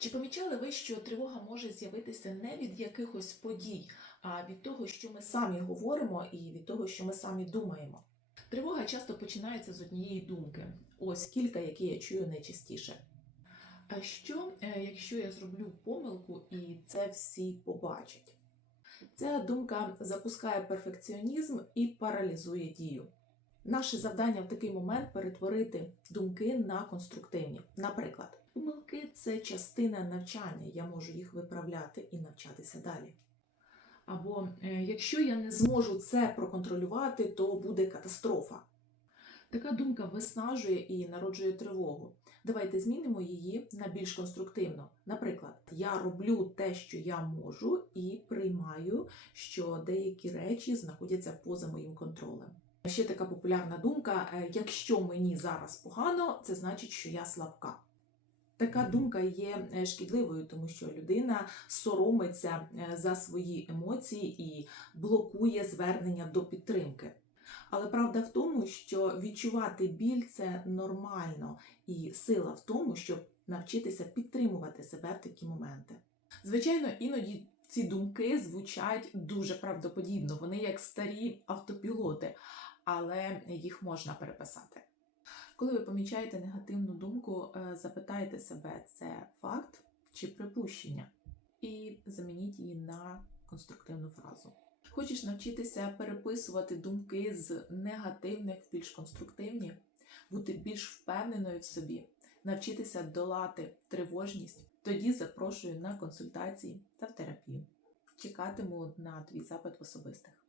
Чи помічали ви, що тривога може з'явитися не від якихось подій, а від того, що ми самі говоримо, і від того, що ми самі думаємо? Тривога часто починається з однієї думки. Ось кілька, які я чую найчастіше. А що, е, якщо я зроблю помилку і це всі побачать? Ця думка запускає перфекціонізм і паралізує дію. Наше завдання в такий момент перетворити думки на конструктивні. Наприклад, помилки це частина навчання, я можу їх виправляти і навчатися далі. Або е, якщо я не зможу це проконтролювати, то буде катастрофа. Така думка виснажує і народжує тривогу. Давайте змінимо її на більш конструктивно. Наприклад, я роблю те, що я можу, і приймаю, що деякі речі знаходяться поза моїм контролем. Ще така популярна думка: е, якщо мені зараз погано, це значить, що я слабка. Така думка є е, шкідливою, тому що людина соромиться е, за свої емоції і блокує звернення до підтримки. Але правда в тому, що відчувати біль це нормально, і сила в тому, щоб навчитися підтримувати себе в такі моменти. Звичайно, іноді ці думки звучать дуже правдоподібно, вони як старі автопілоти, але їх можна переписати. Коли ви помічаєте негативну думку, е, запитайте себе, це факт чи припущення, і замініть її на конструктивну фразу. Хочеш навчитися переписувати думки з негативних в більш конструктивні, бути більш впевненою в собі, навчитися долати тривожність, тоді запрошую на консультації та в терапію. Чекатиму на твій запит особистих.